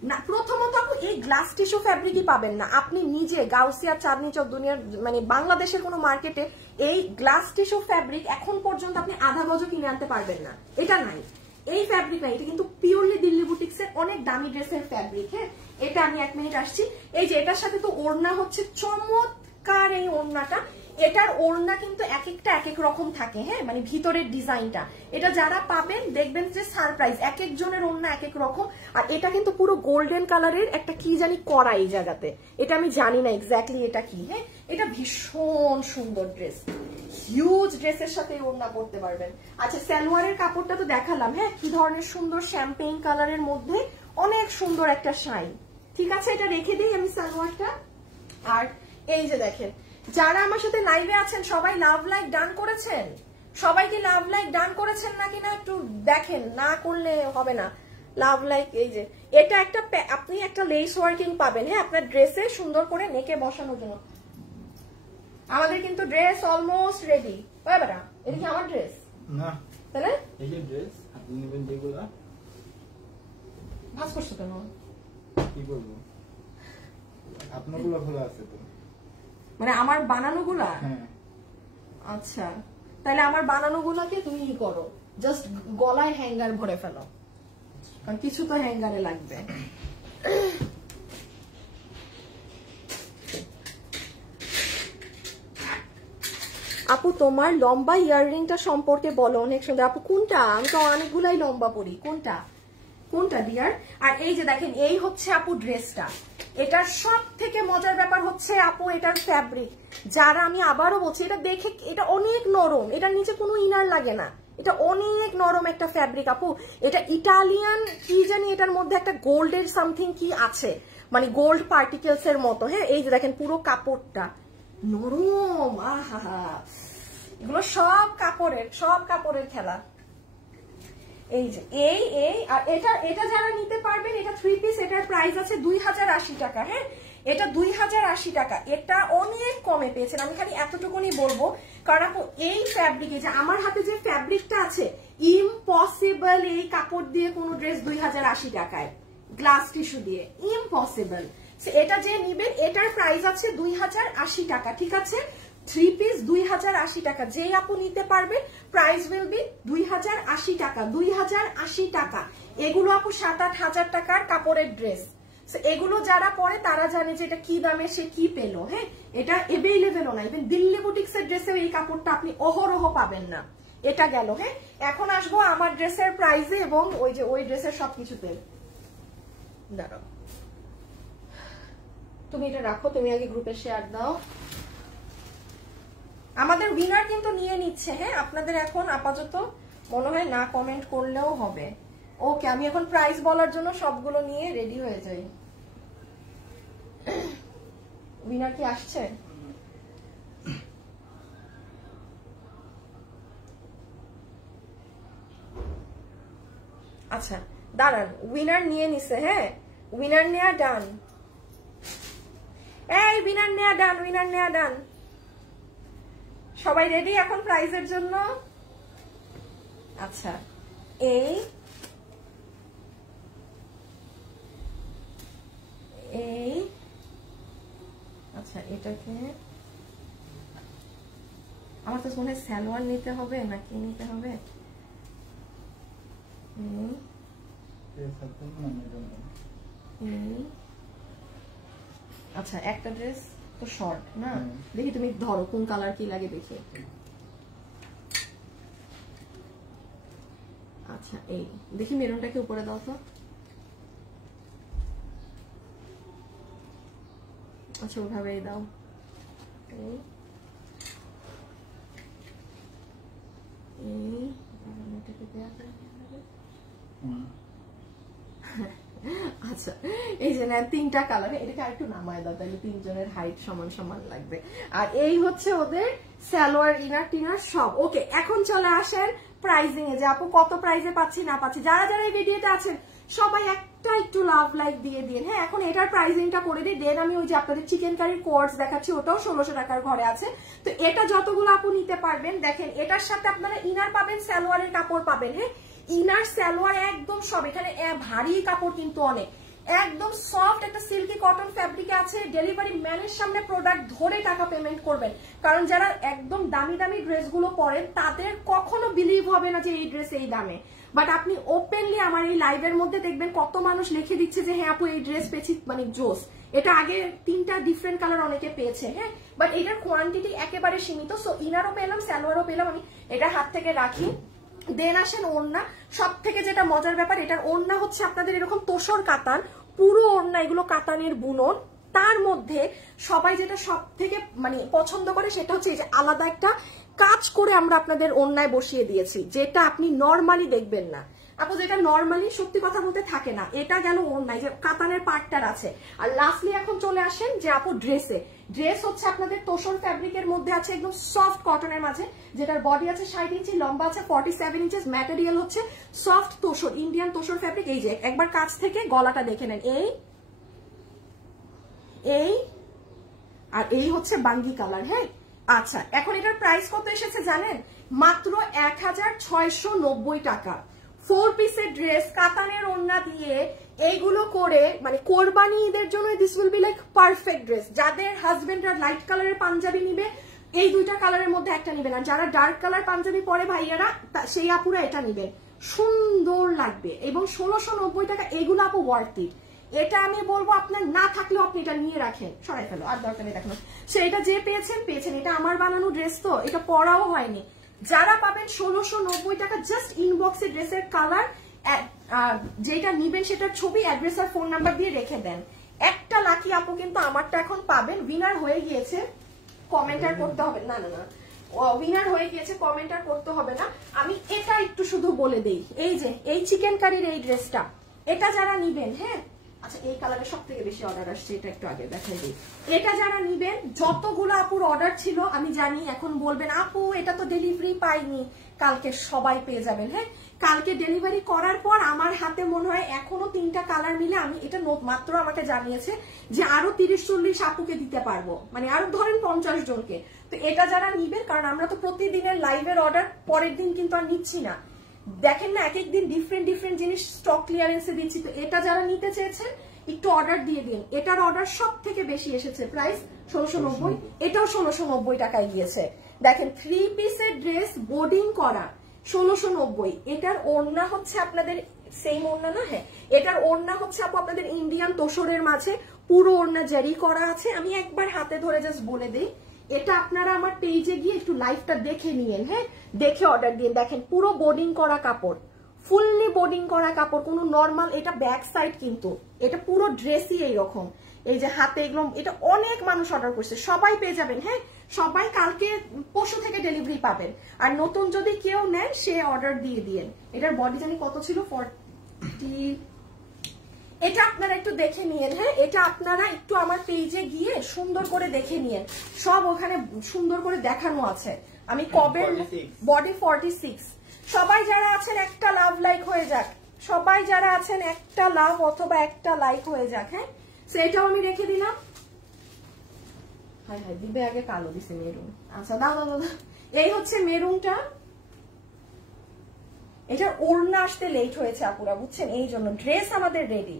না। প্রথমত আপনি এই গ্লাস টিস্যু ফ্যাব্রিকই পাবেন না। আপনি নিজে গাউসিয়া, চাঁদনি চক, দুনিয়ার মানে বাংলাদেশের কোনো মার্কেটে এই গ্লাস টিস্যু ফ্যাব্রিক এখন পর্যন্ত আপনি আধা গজও কিনে আনতে পারবেন না। এটা নাই, এই ফ্যাব্রিক নাই। এটা কিন্তু পিওরলি দিল্লি বুটিক্স এর অনেক দামি ড্রেসের ফ্যাব্রিক। হ্যাঁ, এটা আমি 1 মিনিট আসছি। এই যে এটার সাথে তো ওড়না হচ্ছে চমৎকার এই ওড়নাটা। এটার ওড়না কিন্তু এক একটা এক এক রকম থাকে। হ্যাঁ, মানে ভিতরের ডিজাইনটা, এটা যারা পাবেন দেখবেন যে সারপ্রাইজ, এক একজনের ওড়না এক এক রকম। আর এটা কিন্তু পুরো গোল্ডেন কালারের একটা কি জানি করা এই জায়গাতে, এটা আমি জানি না এক্স্যাক্টলি এটা কি। হ্যাঁ, এটা ভীষণ সুন্দর ড্রেস, হিউজ ড্রেসের সাথে ওড়না পরতে পারবেন। আচ্ছা, সালোয়ারের কাপড়টা তো দেখালাম। হ্যাঁ, কি ধরনের সুন্দর শ্যাম্পেইন কালারের মধ্যে অনেক সুন্দর একটা শাইন। ঠিক আছে, এটা রেখে দিই আমি সালোয়ারটা। আর এই যে দেখেন, যারা আমার সাথে লাইভে আছেন সবাই লাভ লাইক ডান করেছেন? সবাই কি লাভ লাইক ডান করেছেন নাকি না একটু দেখেন, না করলে হবে না। লাভ লাইক, এই যে এটা একটা আপনি একটা লেস ওয়ার্কিং পাবেন। হ্যাঁ, আপনার ড্রেসে সুন্দর করে নেকে বসানোর জন্য। আমাদের কিন্তু ড্রেস অলমোস্ট রেডি। ওই বেটা, এটা কি আমার ড্রেস না? তাহলে এই যে ড্রেস আপনি নেবেন যেগুলো, ভাঁজ করছো কেন? কি বলবো, আপনারগুলো খোলা আছে তো, মানে আমার বানানোগুলা? হ্যাঁ। আচ্ছা, তাহলে আমার বানানোগুলাকে তুমি ই করো, জাস্ট গলায় হ্যাঙ্গার ভরে ফেলো, কারণ কিছু তো হ্যাঙ্গারে লাগবে। আপু তোমার লম্বা ইয়াররিংটা সম্পর্কে বলো, অনেক সুন্দর। আপু কোনটা? আমি তো অনেকগুলাই লম্বা পরি, কোনটা কোনটা ডিয়ার? আর এই যে দেখেন, এই হচ্ছে আপু ড্রেসটা। এটার সব থেকে মজার ব্যাপার হচ্ছে আপু এটার ফ্যাব্রিক। যারা, আমি আবারও বলছি, এটা দেখে এটা অনেক নরম, এটার নিচে কোনো ইনার লাগে না, এটা অনেক নরম একটা ফ্যাব্রিক আপু। এটা ইটালিয়ান কি জানি, এটার মধ্যে একটা গোল্ডের সামথিং কি আছে, মানে গোল্ড পার্টিকেলস এর মতো। হ্যাঁ, এই যে দেখেন পুরো কাপড়টা নরম, আহা, এগুলো সব কাপড়ের খেলা। এই যে এই আর এটা যারা নিতে পারবেন, এটা 3 পিস, এটার প্রাইস আছে 2080 টাকা। হ্যাঁ, এটা 2080 টাকা, এটা অনেক কমে পেয়েছেন। আমি খালি এতটুকুনি বলবো, কারণ আপু এই ফ্যাব্রিকে, যে আমার হাতে যে ফ্যাব্রিকটা আছে, ইম্পসিবল এই কাপড় দিয়ে কোনো ড্রেস 2080 টাকায়, গ্লাস টিস্যু দিয়ে, ইম্পসিবল। এটা যে নিবেন, এটার প্রাইস আছে 2080 টাকা। ঠিক আছে, 3 পিস 2080 টাকা। যেই আপু নিতে পারবে প্রাইস উইল বি 2080 টাকা, 2080 টাকা। এগুলো আপু 7-8 হাজার টাকার কাপড়ের ড্রেস। এগুলো যারা পরে তারা জানে যে এটা কি দামে সে কি পেলো। হ্যাঁ, এটা এভেইলেবলও না, ইভেন দিল্লি বুটিক্সের ড্রেসেও এই কাপড়টা আপনি অহরহ পাবেন না। এটা গেল। হ্যাঁ, এখন আসবো আমার ড্রেসের প্রাইসে এবং ওই যে ওই ড্রেসের সবকিছুতে। দাঁড়াও, তুমি এটা রাখো, তুমি আগে গ্রুপে শেয়ার দাও। আমাদের উইনার কিন্তু নিয়ে নিচ্ছে। হ্যাঁ, আপনাদের এখন আপাতত মনে হয় না কমেন্ট করলেও হবে। ওকে, আমি এখন প্রাইস বলার জন্য সবগুলো নিয়ে রেডি হয়ে যাই। উইনার কি আসছে? আচ্ছা দাঁড়ান, উইনার নিয়ে নিছে। হ্যাঁ, উইনার নেয়া ডান। এই উইনার নেয়া ডান, উইনার নেয়া ডান। সবাই রেডি এখন প্রাইজের জন্য? আচ্ছা এই আচ্ছা এটাকে আমার তো মনে হয় সালোয়ার নিতে হবে নাকি নিতে হবে? আচ্ছা একটা ড্রেস তো শর্ট না, দেখি তুমি ধরো কোন কালার কি লাগে দেখি। আচ্ছা এই দেখি মেরুনটাকে উপরে দাও তো। আচ্ছা ওভাবেই দাও। আচ্ছা এই যে না তিনটা কালার, এটাকে আরেকটু নামায় দাও তাহলে তিনজনের হাইট সমান সমান লাগবে। আর এই হচ্ছে ওদের সালোয়ার, ইনার টিনার সব ওকে। এখন চলে আসেন প্রাইজিং এ, যে আপু কত প্রাইজে পাচ্ছি না পাচ্ছি। যারা যারা এই ভিডিওতে আছেন সবাই একটা একটু লাভ লাইক দিয়ে দিন। হ্যাঁ এখন এটার প্রাইজিংটা করে দিই, দেন আমি ওই যে আপনাদের চিকেন কারি কোর্স দেখাচ্ছি ওটাও 1600 টাকার ঘরে আছে। তো এটা যতগুলো আপু নিতে পারবেন, দেখেন এটার সাথে আপনারা ইনার পাবেন, সালোয়ারের কাপড় পাবেন। হ্যাঁ ইনার সালোয়ার একদম সব, এখানে ভারী কাপড় কিন্তু অনেক, একদম সফট একটা সিল্কি কটন ফ্যাব্রিকে আছে। ডেলিভারি ম্যানের সামনে প্রোডাক্ট ধরে টাকা পেমেন্ট করবেন, কারণ যারা একদম দামি দামি ড্রেসগুলো পরেন তাদের কখনো বিলিভ হবে না যে এই ড্রেস এই দামে। বাট আপনি ওপেনলি আমার এই লাইভের মধ্যে দেখবেন কত মানুষ লিখে দিচ্ছে যে হ্যাঁ আপু এই ড্রেস পেয়েছি, মানে জোস। এটা আগে 3টা ডিফারেন্ট কালার অনেকে পেয়েছে। হ্যাঁ বাট এটার কোয়ান্টিটি একেবারে সীমিত। সো ইনারও পেলাম, সালোয়ারও পেলাম। আমি এটা হাত থেকে রাখি। দেন আসেন ওড়না। সব থেকে যেটা মজার ব্যাপার, এটার ওড়না হচ্ছে আপনাদের এরকম তোষর কাতান, পুরো ওড়না এগুলো কাতানের বুনন। তার মধ্যে সবাই যেটা সব থেকে মানে পছন্দ করে সেটা হচ্ছে এই যে আলাদা একটা কাজ করে আমরা আপনাদের ওড়নায় বসিয়ে দিয়েছি, যেটা আপনি নর্মালি দেখবেন না আপু, যেটা নর্মালি সত্যি কথা বলতে থাকে না। এটা গেল ওড়নায় যে কাতানের পার্টটার আছে। আর লাস্টলি এখন চলে আসেন যে আপু ড্রেসে। ড্রেস হচ্ছে আপনাদের তোষর ফ্যাব্রিকের মধ্যে আছে, একদম সফট কটনের মাঝে, যেটার বডি আছে 60 ইঞ্চি, লম্বা আছে 47 ইঞ্চেস। ম্যাটেরিয়াল হচ্ছে soft tussar, Indian tussar fabric. এই যে একবার কাছ থেকে গলাটা দেখে নেন, এই আর এই হচ্ছে বাঙ্গি কালার। হ্যাঁ আচ্ছা এখন এটার প্রাইস কত এসেছে জানেন? মাত্র 1690 টাকা। 4 পিসের ড্রেস কাতানের ওড়না দিয়ে এইগুলো করে মানে কোরবানি ঈদের জন্য this will be like perfect dress. যাদের হাজবেন্ডরা লাইট কালারের পাঞ্জাবি নিবে এই 2টা কালারের মধ্যে একটা নিবেন, আর যারা ডার্ক কালার পাঞ্জাবি পরে ভাইয়ারা সেই আপুরা এটা নিবেন, সুন্দর লাগবে। এবং 1690 টাকা এইগুলো আপু ওয়ার্থ ইট। এটা আমি বলবো আপনার না থাকলেও আপনি এটা নিয়ে রাখেন, সরাই ফেলো, আর দরকার নেই দেখানো। সেটা যে পেয়েছেন পেয়েছেন, এটা আমার বানানো ড্রেস তো, এটা পরাও হয়নি। যারা পাবেন 1690 টাকা, জাস্ট ইনবক্সে ড্রেসের কালার যেটা নিবেন সেটার ছবি, অ্যাড্রেস আর ফোন নাম্বার দিয়ে রেখে দেন। একটা লাকি আপু কিন্তু আমারটা এখন পাবেন। উইনার হয়ে গিয়েছে, কমেন্টার করতে হবে না, না না উইনার হয়ে গিয়েছে, কমেন্টার করতে হবে না। আমি এটা একটু শুধু বলে দেই, এই যে এই চিকেন কারির এই ড্রেসটা, এটা যারা নিবেন, হ্যাঁ আচ্ছা এই কালারের সব থেকে বেশি অর্ডার আসছে, এটা একটু আগে দেখাই দিই। এটা যারা নিবেন, যতগুলো আপুর অর্ডার ছিল আমি জানি এখন বলবেন আপু এটা তো ডেলিভারি পাইনি, কালকে সবাই পেয়ে যাবেন। হ্যাঁ কালকে ডেলিভারি করার পর আমার হাতে মনে হয় এখনো 3টা কালার মিলে, আমি এটা মাত্র আমাকে জানিয়েছে যে আরো 30-40 আপুকে দিতে পারবো, মানে আরো ধরেন 50 জনকে। তো এটা যারা নিবেন, কারণ আমরা তো প্রতিদিনের লাইভের অর্ডার পরের দিন কিন্তু আর নিচ্ছি না, দেখেন না এক একদিন ডিফারেন্ট ডিফারেন্ট জিনিস স্টক ক্লিয়ারেন্সে দিচ্ছি। তো এটা যারা নিতে চেয়েছেন একটু অর্ডার দিয়ে দিন। এটার অর্ডার সব থেকে বেশি এসেছে, প্রাইস 1690, এটাও 1690 টাকায় গিয়েছে। দেখেন 3 পিসের ড্রেস বোর্ডিং করা 1690। এটার ওড়না হচ্ছে আপনাদের সেম ওড়না না, হ্যাঁ এটার ওড়না হচ্ছে আপু আপনাদের ইন্ডিয়ান তোষরের মাঝে পুরো ওড়না জারি করা আছে। আমি একবার হাতে ধরে জাস্ট বলে দিই, এটা আপনারা আমার পেজে গিয়ে একটু লাইভটা দেখে নিয়েন, হ্যাঁ দেখে অর্ডার দিন। দেখেন পুরো বোর্ডিং করা কাপড়, ফুললি বোর্ডিং করা কাপড়, কোনো নর্মাল, এটা ব্যাক সাইড কিন্তু এটা পুরো ড্রেসই এইরকম। এই যে হাতে এগুলো, এটা অনেক মানুষ অর্ডার করছে, সবাই পেয়ে যাবেন। হ্যাঁ সবাই কালকে পরশু থেকে ডেলিভারি পাবেন। আর নতুন যদি কেউ নেন সে অর্ডার দিয়ে দিয়েন। এটার বডি জানি কত ছিল, 40, এটা আপনারা একটু দেখে নিয়েন, হ্যাঁ এটা আপনারা একটু আমার পেজে গিয়ে সুন্দর করে দেখে নিয়েন, সব ওখানে সুন্দর করে দেখানো আছে। আমি কবে বডি 46, সবাই যারা আছেন একটা লাভ লাইক হয়ে যাক, সবাই যারা আছেন একটা লাভ অথবা একটা লাইক হয়ে যাক। হ্যাঁ সেটাও আমি রেখে দিলাম। হাই হাই দিবে আগে কালো দিছে মেরুন। আচ্ছা দাও দাও দাও, এই হচ্ছে মেরুনটা। এটার ওড়না আসতে লেট হয়েছে আপুরা বুঝছেন, এই জন্য ড্রেস আমাদের রেডি।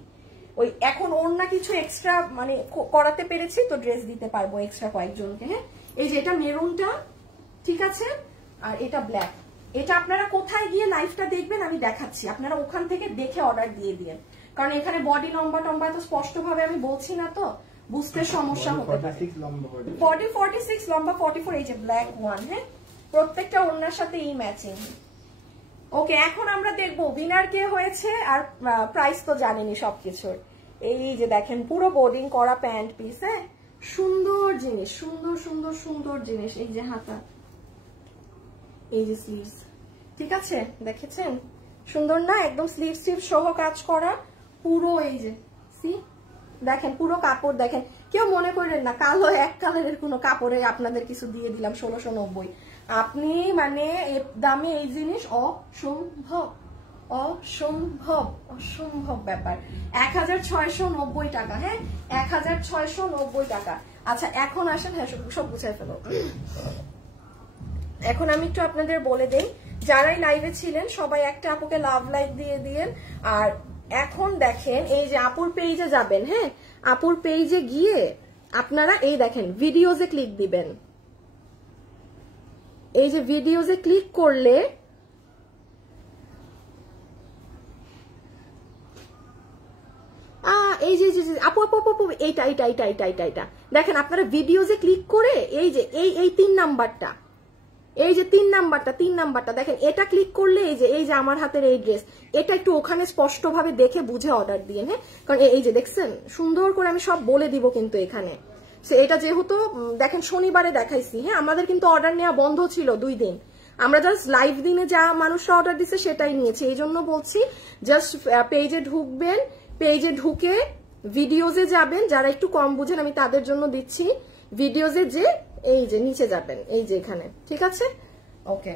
ওই এখন ওড়না কিছু এক্সট্রা মানে করাতে পেরেছি তো ড্রেস দিতে পারবো এক্সট্রা কয়েকজনকে। হ্যাঁ এই যে এটা মেরুনটা, ঠিক আছে, আর এটা ব্ল্যাক। এটা আপনারা কোথায় গিয়ে লাইভটা দেখবেন আমি দেখাচ্ছি, আপনারা ওখান থেকে দেখে অর্ডার দিয়ে দিন, কারণ এখানে বডি লম্বা টম্বা তো স্পষ্ট ভাবে আমি বলছি না, তো বুঝতে সমস্যা হতে পারে। বডি 46, লম্বা 44, এই যে ব্ল্যাক ওয়ান। হ্যাঁ প্রত্যেকটা ওড়নার সাথে এই ম্যাচিং। ওকে এখন আমরা দেখবো উইনার কে হয়েছে, আর প্রাইস তো জানেনি সবকিছুর। এই যে দেখেন পুরো বোর্ডিং করা প্যান্ট পিস। হ্যাঁ সুন্দর জিনিস, সুন্দর সুন্দর সুন্দর জিনিস। এই যে হাতা, এই যে স্লিভস, ঠিক আছে দেখেছেন সুন্দর না, একদম স্লিভ স্লিভ সহ কাজ করা পুরো। এই যে সি দেখেন পুরো কাপড় দেখেন, কেউ মনে করেন না কালো এক কালারের কোনো কাপড়ে আপনাদের কিছু দিয়ে দিলাম 1690। আপনি মানে দামে এই জিনিস অসম্ভব অসম্ভব অসম্ভব ব্যাপার। 1690 টাকা। হ্যাঁ 1690 টাকা। আচ্ছা এখন আসেন, হ্যাঁ সব গুছাই ফেলো। এখন আমি একটু আপনাদের বলে দেই, যারাই লাইভে ছিলেন সবাই একটা আপুকে লাভ লাইক দিয়ে দিয়েন। আর এখন দেখেন এই যে আপুর পেজে যাবেন, হ্যাঁ আপুর পেজে গিয়ে আপনারা এই দেখেন ভিডিওজে ক্লিক দিবেন। এই যে ভিডিওজে ক্লিক করলে এই যে আপু আপু আপু এইটা এইটা এইটা এইটা এইটা এইটা দেখেন, আপনারা ভিডিওজে ক্লিক করে এই যে এই 3 নাম্বারটা, এই যে 3 নাম্বারটা দেখেন, এটা ক্লিক করলে এই যে আমার হাতের এই ড্রেস, এটা একটু ওখানে স্পষ্ট ভাবে দেখে বুঝে অর্ডার দিয়ে। হ্যাঁ কারণ এই যে দেখছেন সুন্দর করে আমি সব বলে দিব কিন্তু এখানে। এটা যেহেতু দেখেন শনিবারে দেখাইছি, হ্যাঁ আমাদের কিন্তু অর্ডার নেওয়া বন্ধ ছিল 2 দিন, আমরা জাস্ট লাইভ দিনে যা মানুষরা অর্ডার দিচ্ছে সেটাই নিয়েছি। এই জন্য বলছি জাস্ট পেজে ঢুকবেন, পেজে ঢুকে ভিডিওজে যাবেন, যারা একটু কম বুঝেন আমি তাদের জন্য দিচ্ছি, ভিডিওজে যে এই যে নিচে যাবেন এই যে এখানে, ঠিক আছে ওকে।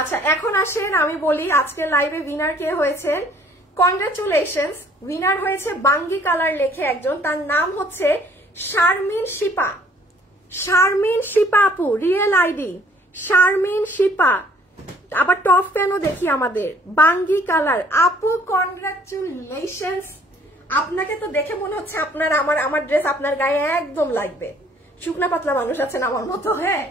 আচ্ছা এখন আসেন আমি বলি আজকে লাইভে উইনার কে হয়েছেন। কংগ্রাচুলেশনস, উইনার হয়েছে বাঙ্গি কালার লেখে একজন, তার নাম হচ্ছে শারমিন শিপা। শারমিন শিপা আপু, রিয়েল আইডি শারমিন শিপা। আবার টপ ফ্যানও দেখি আমাদের, বাঙ্গি কালার আপু কংগ্রাচুলেশনস। আপনাকে তো দেখে মনে হচ্ছে আপনার আমার ড্রেস আপনার গায়ে একদম লাগবে, শুকনা পাতলা মানুষ আছেন আমার মতো। হ্যাঁ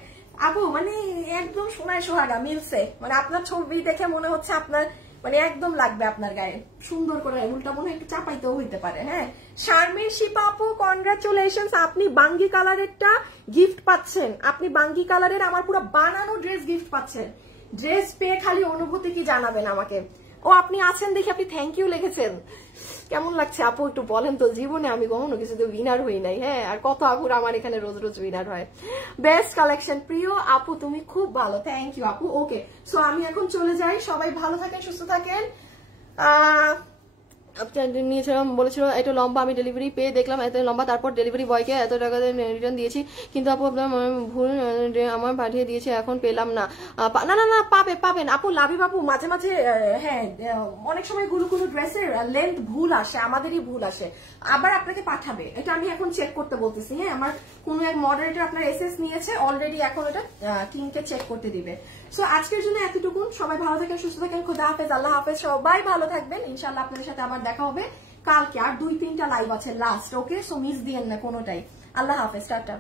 আপু মানে একদম সোনায় সোহাগা মিলছে, মানে আপনার ছবি দেখে মনে হচ্ছে আপনার মানে একদম লাগবে আপনার গায়ে, সুন্দর করে উল্টা মনে একটু চাপাইতেও হইতে পারে। হ্যাঁ শারমিন শিপা আপু কনগ্রাচুলেশনস, আপনি বাঙ্গি কালারেরটা গিফট পাচ্ছেন, আপনি বাঙ্গি কালারের আমার পুরো বানানো ড্রেস গিফট পাচ্ছেন। ড্রেস পেয়ে খালি অনুভূতি কি জানাবেন আমাকে। ও আপনি আছেন দেখে আপনি থ্যাংক ইউ লিখেছেন, কেমন লাগছে আপু একটু বলেন তো। জীবনে আমি কখনো কিছুতে উইনার হই নাই, হ্যাঁ আর কত আপুর আমার এখানে রোজ রোজ উইনার হয়। বেস্ট কালেকশন প্রিয় আপু, তুমি খুব ভালো, থ্যাংক ইউ আপু। ওকে সো আমি এখন চলে যাই, সবাই ভালো থাকেন সুস্থ থাকেন। নিয়েছিলাম বলেছিল এটা লম্বা, আমি ডেলিভারি পেয়ে দেখলাম এত লম্বা, তারপর ডেলিভারি বয়কে এত টাকা রিটার্ন দিয়েছি, কিন্তু আপু আপনার ভুল আমার পাঠিয়ে দিয়েছে, এখন পেলাম না। না না না পাবেন আপু, লাভিব আপু। মাঝে মাঝে হ্যাঁ অনেক সময় গুলো ড্রেসের লেন্থ ভুল আসে, আমাদেরই ভুল আসে, আবার আপনাকে পাঠাবে, এটা আমি এখন চেক করতে বলতেছি। হ্যাঁ আমার কোন এক মডারেটর আপনার এসএস নিয়েছে অলরেডি, এখন এটা টিমকে চেক করতে দিবে। সো আজকের জন্য এতটুকু, সবাই ভালো থাকেন সুস্থ থাকেন, খোদা হাফেজ, আল্লাহ হাফেজ, সবাই ভালো থাকবেন। ইনশাআল্লাহ আপনাদের সাথে আবার দেখা হবে কালকে, আর 2-3টা লাইভ আছে লাস্ট। ওকে সো মিস দিয়েন না কোনোটাই। আল্লাহ হাফেজ, টাটা।